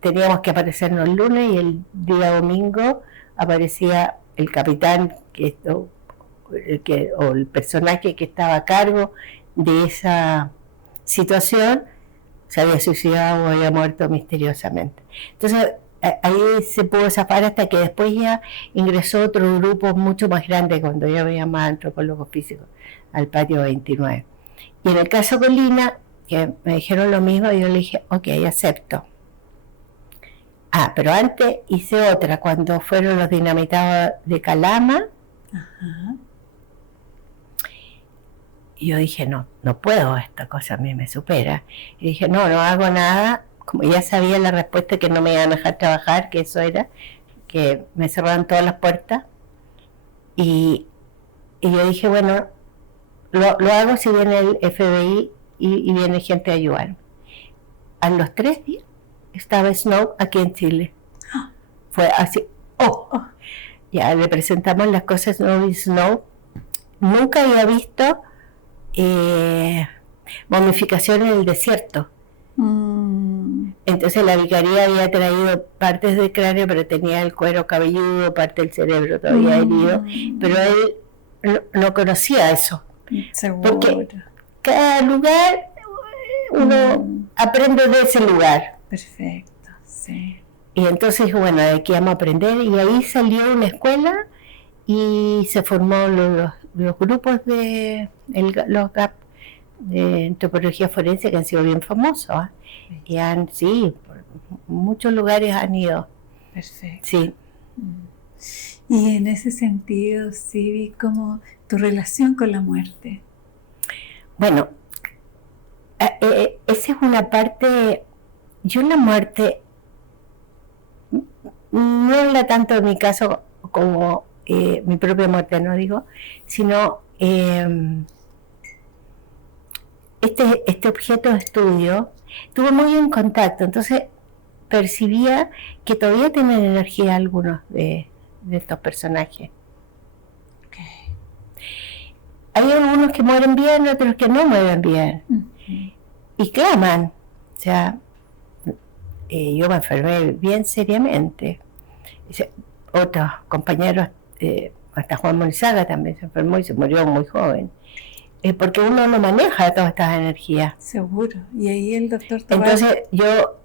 teníamos que aparecernos el lunes y el día domingo aparecía el capitán o el personaje que estaba a cargo de esa situación, se había suicidado o había muerto misteriosamente. Entonces ahí se pudo zafar hasta que después ya ingresó otro grupo mucho más grande cuando ya había más antropólogos físicos al patio 29. Y en el caso Colina, que me dijeron lo mismo, yo le dije, ok, acepto. Pero antes hice otra, cuando fueron los dinamitados de Calama. Y yo dije, no puedo, esta cosa a mí me supera. Y dije, no hago nada. Como ya sabía la respuesta que no me iban a dejar trabajar, que eso era, que me cerraban todas las puertas. Y yo dije, bueno, lo hago si viene el FBI y viene gente a ayudarme. A los 3 días estaba Snow aquí en Chile. Fue así, ya le presentamos las cosas Snow. Nunca había visto momificación en el desierto. Entonces la vicaría había traído partes del cráneo, pero tenía el cuero cabelludo, parte del cerebro todavía herido, pero él no conocía eso. Seguro. Porque cada lugar uno aprende de ese lugar. Perfecto, sí. Y entonces, bueno, de aquí vamos a aprender, y ahí salió una escuela y se formó los grupos de los GAP de antropología forense, que han sido bien famosos, y muchos lugares han ido. Perfecto. Sí. Y en ese sentido, Sibi, ¿cómo tu relación con la muerte? Bueno, esa es una parte. Yo la muerte no habla tanto en mi caso como mi propia muerte, no digo, sino este objeto de estudio estuvo muy en contacto, entonces percibía que todavía tienen energía algunos de estos personajes. Okay. Hay algunos que mueren bien, otros que no mueren bien. Uh-huh. Y claman. O sea, yo me enfermé bien seriamente. Otros compañeros, hasta Juan Monizaga también se enfermó y se murió muy joven. Porque uno no maneja todas estas energías. Seguro. Y ahí el doctor Tobar... Entonces yo,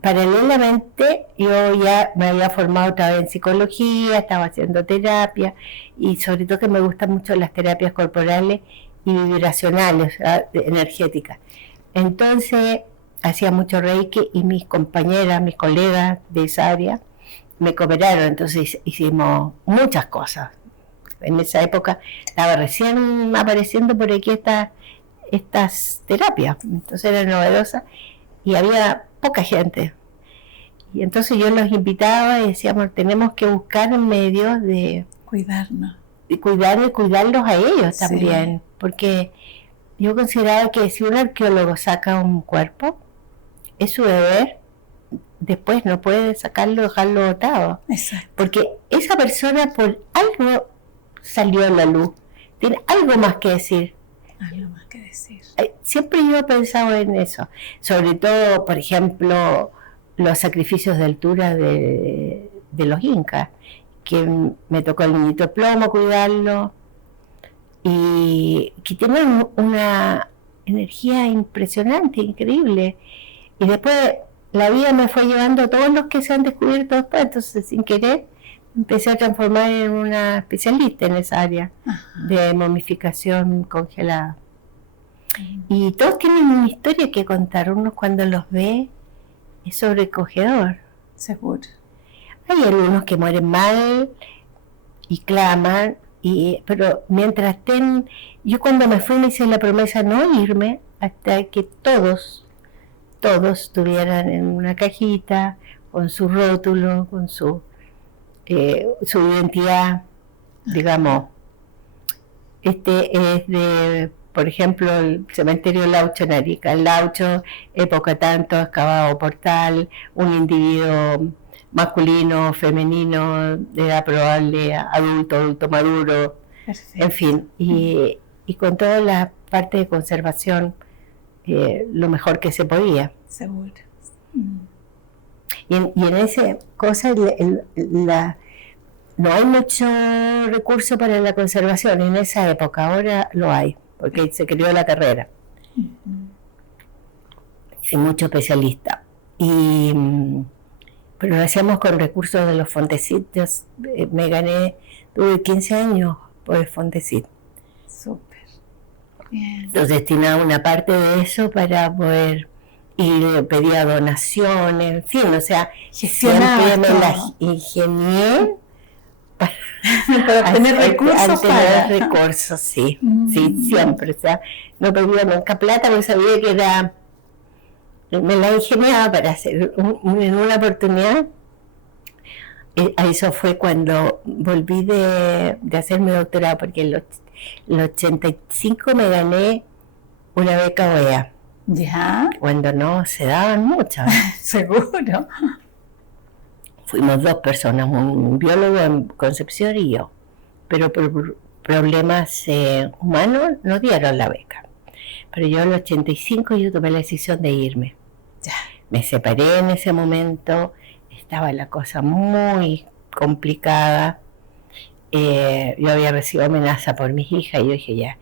paralelamente, yo ya me había formado otra vez en psicología, estaba haciendo terapia, y sobre todo que me gustan mucho las terapias corporales y vibracionales, energéticas. Entonces hacía mucho reiki y mis compañeras, mis colegas de esa área me cooperaron, entonces hicimos muchas cosas. En esa época estaba recién apareciendo por aquí estas terapias, entonces eran novedosas y había poca gente. Y entonces yo los invitaba y decíamos, tenemos que buscar medios de cuidarnos. De cuidarlos a ellos también, sí. Porque yo consideraba que si un arqueólogo saca un cuerpo, es su deber, después no puede sacarlo, dejarlo botado. Exacto. Porque esa persona por algo salió a la luz, tiene algo más que decir. Algo más que decir. Siempre yo he pensado en eso, sobre todo, por ejemplo, los sacrificios de altura de los incas, que me tocó el niñito de plomo cuidarlo, y que tienen una energía impresionante, increíble. Y después la vida me fue llevando a todos los que se han descubierto después, entonces sin querer empecé a transformar en una especialista en esa área. Ajá. De momificación congelada. Y todos tienen una historia que contar, uno cuando los ve es sobrecogedor. Seguro. Hay algunos que mueren mal y claman, pero mientras estén, yo cuando me fui me hice la promesa no irme hasta que todos estuvieran en una cajita, con su rótulo, con su identidad, digamos. Este es de, por ejemplo, el cementerio Laucho en Arica. El Laucho, época tanto, excavado portal, un individuo masculino, femenino, de edad probable, adulto maduro. Perfecto. En fin, y con toda la parte de conservación, lo mejor que se podía. Seguro. Y en esa cosa, no hay mucho recurso para la conservación en esa época, ahora lo hay, porque se creó la carrera. Uh-huh. Hay muchos especialistas. Pero lo hacíamos con recursos de los Fontecit. Me gané, tuve 15 años por el Fontecit. Súper. Bien. Entonces destinaba una parte de eso para poder ir, pedía donaciones, en fin, o sea, siempre me las ingenié para obtener recursos. Recursos, sí, sí, siempre, o sea, no pedía nunca plata porque sabía que era, me la ingeniaba para hacer en una oportunidad. Eso fue cuando volví de hacer mi doctorado, porque en el 85 me gané una beca OEA. ¿Ya? Cuando no se daban muchas. Seguro. Fuimos 2 personas, un biólogo en Concepción y yo, pero por problemas humanos nos dieron la beca. Pero yo en el 85 yo tomé la decisión de irme. Ya. Me separé en ese momento, estaba la cosa muy complicada. Yo había recibido amenaza por mis hijas y yo dije ya,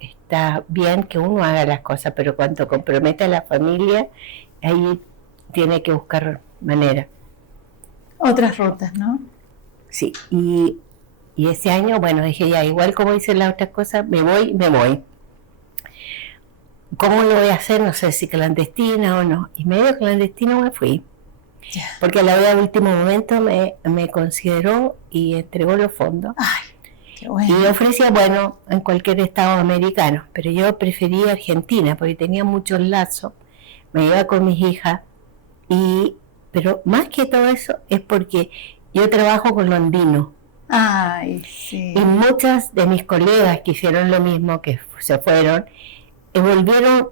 está bien que uno haga las cosas, pero cuando compromete a la familia, ahí tiene que buscar manera. Otras rutas, ¿no? Sí, y ese año, bueno, dije ya, igual como dicen las otras cosas, me voy. ¿cómo lo voy a hacer? No sé si clandestina o no. Y medio clandestino me fui. Ya. Porque a la hora del último momento me consideró y entregó los fondos. Ay, qué Y bueno. me ofrecía, bueno, en cualquier estado americano, pero yo prefería Argentina porque tenía muchos lazos, me iba con mis hijas, pero más que todo eso es porque yo trabajo con los andinos Ay, sí. y muchas de mis colegas que hicieron lo mismo, que se fueron, volvieron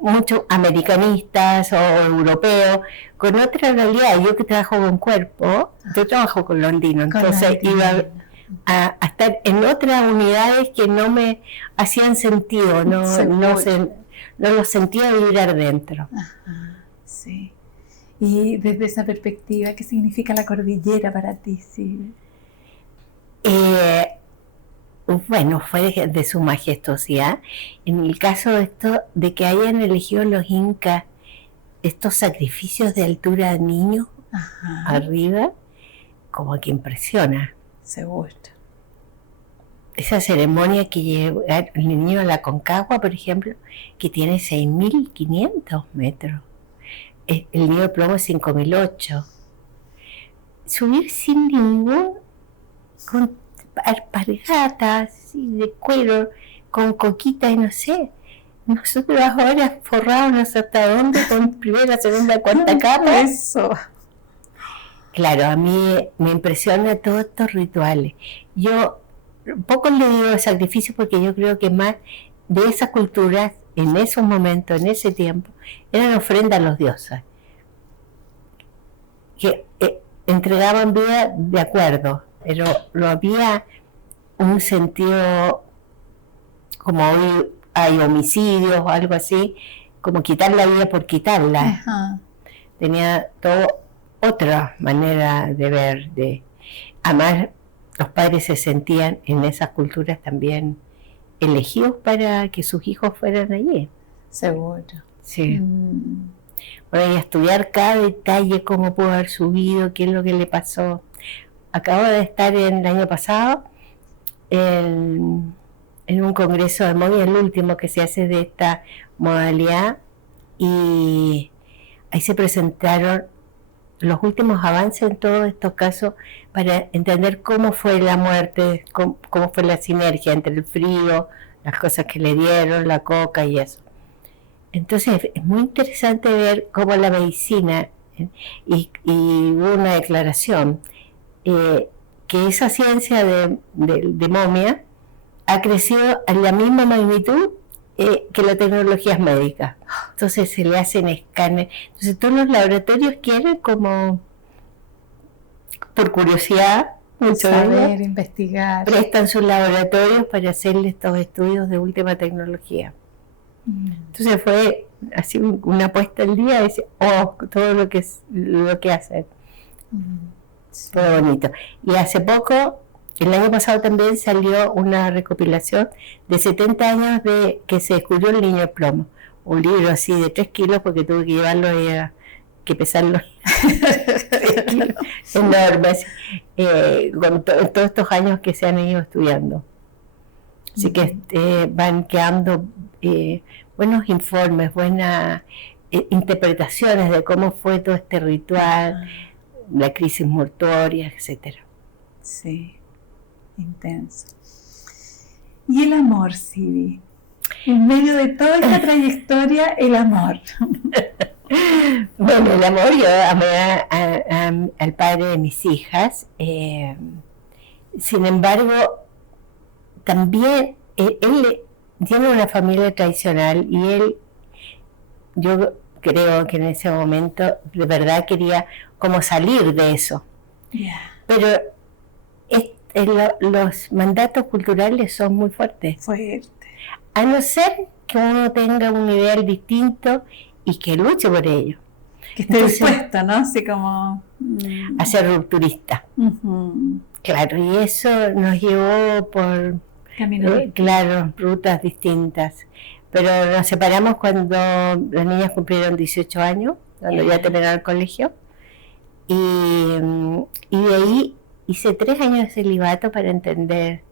muchos americanistas o europeos con otra realidad. Yo que trabajo con cuerpo, yo trabajo con los andinos, entonces iba a estar en otras unidades que no me hacían sentido, no los sentía vibrar dentro. Ajá, sí. Y desde esa perspectiva, ¿qué significa la cordillera para ti? Sí. Bueno, fue de su majestuosidad. En el caso de esto, de que hayan elegido los incas estos sacrificios de altura de niños arriba, como que impresiona. Seguro. Esa ceremonia que lleva el niño a la Concagua, por ejemplo, que tiene 6.500 metros. El niño de plomo es 5.008. Subir sin ningún, con alpargatas de cuero, con coquita y no sé. Nosotros ahora forrados no sé hasta dónde, con primera, segunda, cuarta capa. Eso. Claro, a mí me impresiona todos estos rituales. Yo poco le digo de sacrificio porque yo creo que más de esas culturas, en esos momentos, en ese tiempo, eran ofrendas a los dioses. Que entregaban vida de acuerdo, pero no había un sentido como hoy hay homicidios o algo así, como quitar la vida por quitarla. Ajá. Tenía todo otra manera de ver, además los padres se sentían en esas culturas también elegidos para que sus hijos fueran allí. Seguro. Sí. Bueno, y estudiar cada detalle, cómo pudo haber subido, qué es lo que le pasó. Acabo de estar el año pasado en un congreso de momia, el último que se hace de esta modalidad, y ahí se presentaron los últimos avances en todos estos casos para entender cómo fue la muerte, cómo fue la sinergia entre el frío, las cosas que le dieron, la coca y eso. Entonces es muy interesante ver cómo la medicina, y hubo una declaración, que esa ciencia de momia ha crecido a la misma magnitud que la tecnología médica. Entonces se le hacen escáneres. Entonces todos los laboratorios quieren, como por curiosidad, saber, investigar, prestan sus laboratorios para hacerle estos estudios de última tecnología. Entonces fue así una puesta al día, decir, todo lo que hacen. Sí. Todo bonito. Y hace poco, el año pasado también salió una recopilación de 70 años de que se descubrió el niño de plomo. Un libro así de 3 kilos porque tuve que llevarlo que pesarlo. 3 kilos, enormes, con todos estos años que se han ido estudiando. Así que van quedando buenos informes, buenas interpretaciones de cómo fue todo este ritual, la crisis mortuoria, etcétera. Sí, intenso. ¿Y el amor, Siri? En medio de toda esta trayectoria, el amor. Bueno, el amor, yo amé al padre de mis hijas. Sin embargo, también él tiene una familia tradicional y yo creo que en ese momento de verdad quería como salir de eso. Yeah. Pero los mandatos culturales son muy fuertes. Fuerte. A no ser que uno tenga un ideal distinto y que luche por ello. Que esté dispuesto, ¿no? Así como a ser rupturista. Claro, y eso nos llevó por rutas distintas. Pero nos separamos cuando las niñas cumplieron 18 años, cuando ya terminaron el colegio. Y de ahí hice 3 años de celibato para entender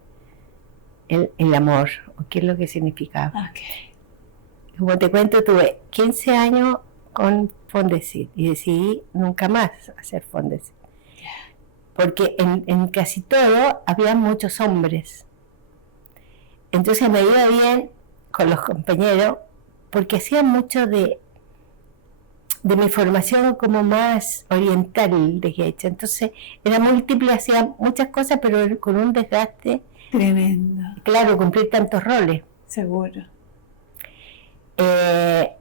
el amor, o qué es lo que significaba. Okay. Como te cuento, tuve 15 años con Fondesit y decidí nunca más hacer Fondesit. Porque en casi todo había muchos hombres. Entonces me iba bien con los compañeros porque hacía mucho de mi formación como más oriental de hecho. Entonces era múltiple, hacía muchas cosas, pero con un desgaste tremendo. Claro, cumplir tantos roles. Seguro.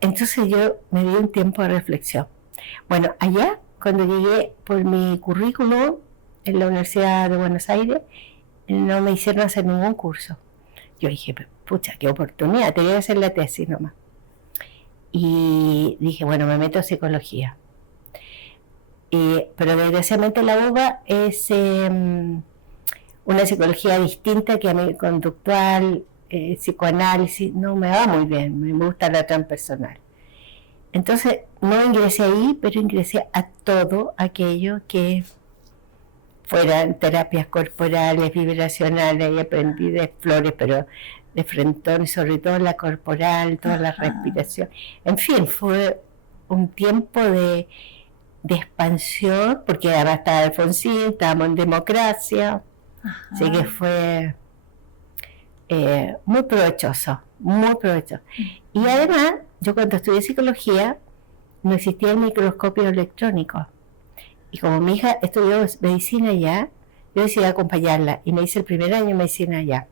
Entonces yo me di un tiempo de reflexión. Bueno, allá, cuando llegué por mi currículum en la Universidad de Buenos Aires, no me hicieron hacer ningún curso. Yo dije, pucha, qué oportunidad, tenía que hacer la tesis nomás. Y dije, bueno, me meto a psicología. Pero desgraciadamente la UBA es una psicología distinta que a mí, conductual, psicoanálisis, no me va muy bien, me gusta la transpersonal. Entonces, no ingresé ahí, pero ingresé a todo aquello que fueran terapias corporales, vibracionales, y aprendí de flores, pero de frentón, sobre todo la corporal, toda la respiración. En fin, fue un tiempo de expansión, porque además estaba Alfonsín, estábamos en democracia, así que fue muy provechoso, muy provechoso. Y además, yo cuando estudié psicología, no existía el microscopio electrónico. Y como mi hija estudió medicina allá, yo decidí acompañarla y me hice el primer año de medicina allá.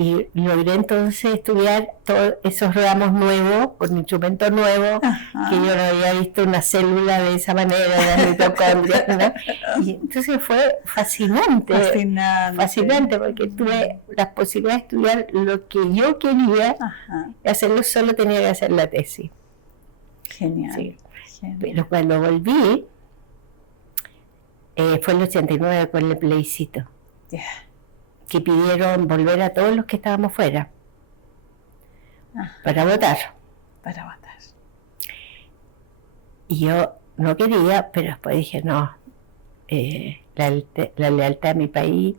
Y logré entonces estudiar todos esos ramos nuevos, con instrumentos nuevos, que yo no había visto una célula de esa manera, de la mitocondria, ¿no? Y entonces fue fascinante, porque tuve las posibilidades de estudiar lo que yo quería, y hacerlo solo tenía que hacer la tesis. Genial. Sí. Genial. Pero cuando volví, fue el 89 con el plebiscito. Que pidieron volver a todos los que estábamos fuera para votar. Y yo no quería, pero después dije, no, la lealtad a mi país,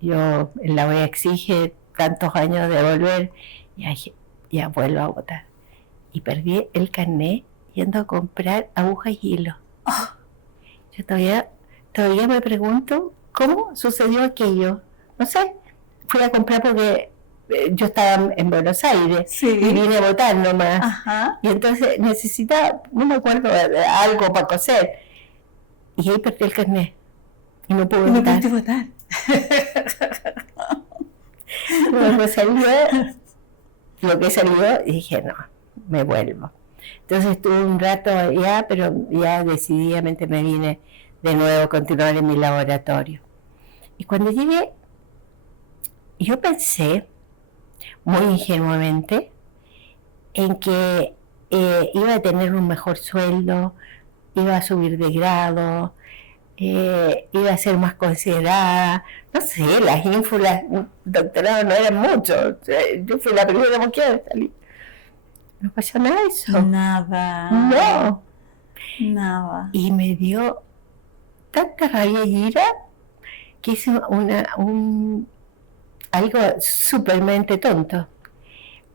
yo en la OEA exige tantos años de volver, y dije, ya vuelvo a votar. Y perdí el carnet yendo a comprar agujas y hilo. Yo todavía me pregunto cómo sucedió aquello. No sé, fui a comprar porque yo estaba en Buenos Aires y vine a votar nomás. Y entonces necesitaba, no me acuerdo, algo para coser. Y ahí perdí el carnet. Y no pude votar. Luego salió lo que salió y dije, no, me vuelvo. Entonces estuve un rato allá, pero ya decididamente me vine de nuevo a continuar en mi laboratorio. Y cuando llegué, yo pensé, muy ingenuamente, en que iba a tener un mejor sueldo, iba a subir de grado, iba a ser más considerada. No sé, las ínfulas, doctorado no eran mucho. Yo fui la primera mujer a salir. No pasó nada de eso. Nada. No. Nada. Y me dio tanta rabia y ira que hice algo súpermente tonto,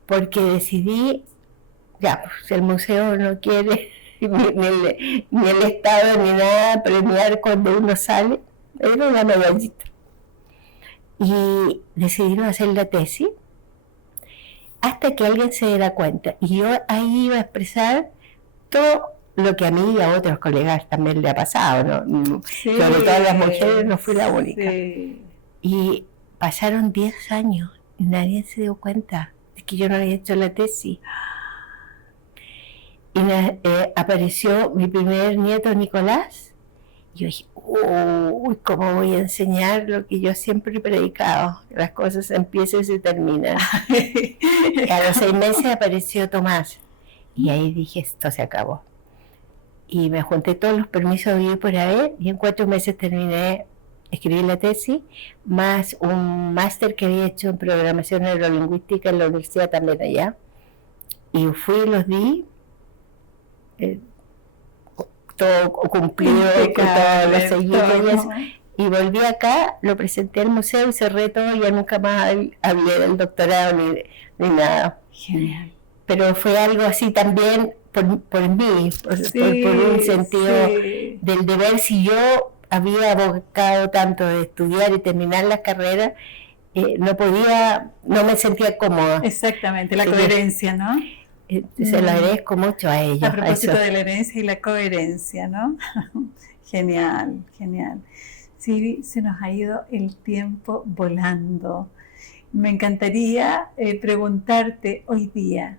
porque decidí, ya, pues, si el museo no quiere, ni el Estado ni nada, premiar cuando uno sale, era una medallita. Y decidí no hacer la tesis hasta que alguien se diera cuenta. Y yo ahí iba a expresar todo lo que a mí y a otros colegas también le ha pasado, ¿no? Sobre todo a las mujeres, no fui la única. Y pasaron 10 años y nadie se dio cuenta de que yo no había hecho la tesis. Y apareció mi primer nieto, Nicolás, y yo dije, uy, ¿cómo voy a enseñar lo que yo siempre he predicado? Que las cosas empiezan y se terminan. Y a los 6 meses apareció Tomás, y ahí dije, esto se acabó. Y me junté todos los permisos de vivir por haber, y en 4 meses terminé, escribí la tesis, más un máster que había hecho en programación neurolingüística en la universidad también allá. Y fui y los di, todo cumplido, con todos los seguidores, y volví acá, lo presenté al museo y cerré todo, y ya nunca más hablé del doctorado ni nada. Genial. pero fue algo así también por mí, por un sentido del deber. Si yo había abocado tanto de estudiar y terminar la carrera, no me sentía cómoda. Exactamente, la coherencia, ¿no? Se lo agradezco mucho a ellos. A propósito de la herencia y la coherencia, ¿no? Genial, genial. Sí, se nos ha ido el tiempo volando. Me encantaría preguntarte hoy día,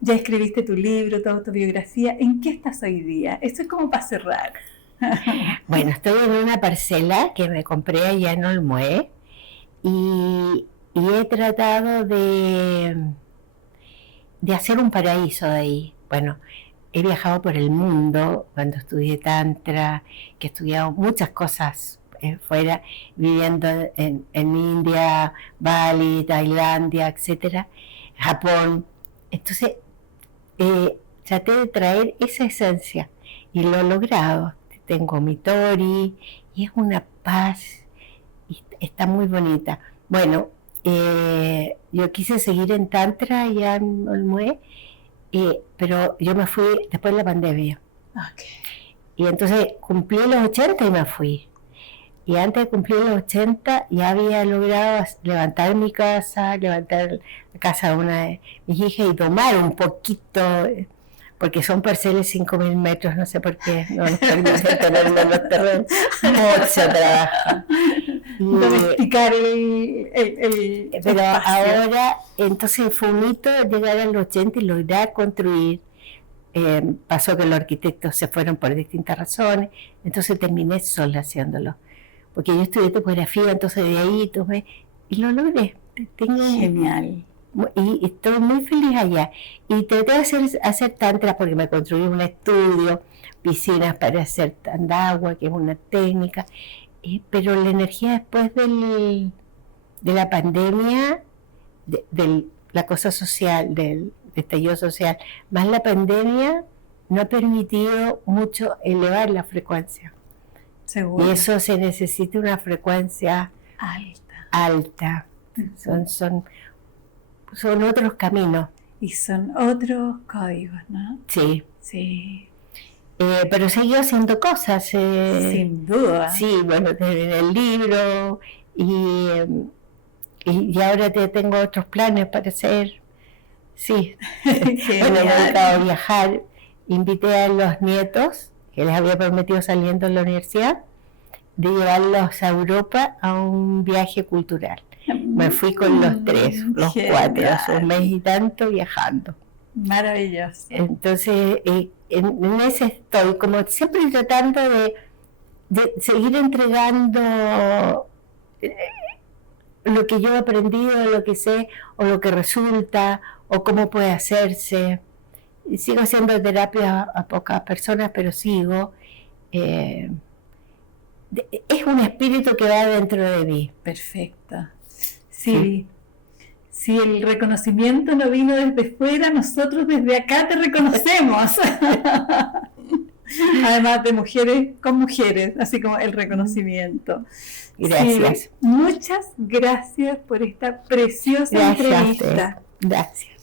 ya escribiste tu libro, tu autobiografía, ¿en qué estás hoy día? Eso es como para cerrar. Bueno, estoy en una parcela que me compré allá en Olmué y he tratado de hacer un paraíso de ahí. Bueno, he viajado por el mundo cuando estudié Tantra, que he estudiado muchas cosas fuera, viviendo en India, Bali, Tailandia, etcétera, Japón. Entonces, traté de traer esa esencia y lo he logrado. Tengo mi Tori y es una paz y está muy bonita. Bueno, yo quise seguir en Tantra ya en Olmué, pero yo me fui después de la pandemia. Okay. Y entonces cumplí los 80 y me fui. Y antes de cumplir los 80 ya había logrado levantar mi casa, levantar la casa de una de mis hijas y domar un poquito, porque son parcelas 5.000 metros, no sé por qué no nos permiten tener menos terreno, mucho trabajo. Domesticar el pero espacio. ahora, entonces fue un hito llegar a los 80 y lograr construir. Pasó que los arquitectos se fueron por distintas razones, entonces terminé sola haciéndolo. Porque yo estudié topografía, entonces de ahí tomé, y lo logré. Genial. Y estoy muy feliz allá. Y traté de hacer tantra porque me construí un estudio, piscinas para hacer tandagua, que es una técnica. Pero la energía después de la pandemia, de la cosa social, del estallido social, más la pandemia, no ha permitido mucho elevar la frecuencia. Seguro. Y eso se necesita una frecuencia alta. Son otros caminos. Y son otros códigos, ¿no? Sí. Sí. Pero seguí haciendo cosas. Sin duda. Sí, bueno, en el libro y ahora tengo otros planes para hacer. Sí. Bueno, me he dedicado a viajar. Invité a los nietos, que les había prometido saliendo de la universidad, de llevarlos a Europa a un viaje cultural. Me fui con los tres, los cuatro, un mes y tanto viajando. Maravilloso. Entonces, en ese estoy, como siempre tratando de seguir entregando lo que yo he aprendido, lo que sé, o lo que resulta, o cómo puede hacerse. Sigo haciendo terapia a pocas personas, pero sigo. Es un espíritu que va dentro de mí. Perfecto. Sí. Si el reconocimiento no vino desde fuera, nosotros desde acá te reconocemos. Además de mujeres con mujeres, así como el reconocimiento. Gracias. Sí, muchas gracias por esta preciosa entrevista. Gracias.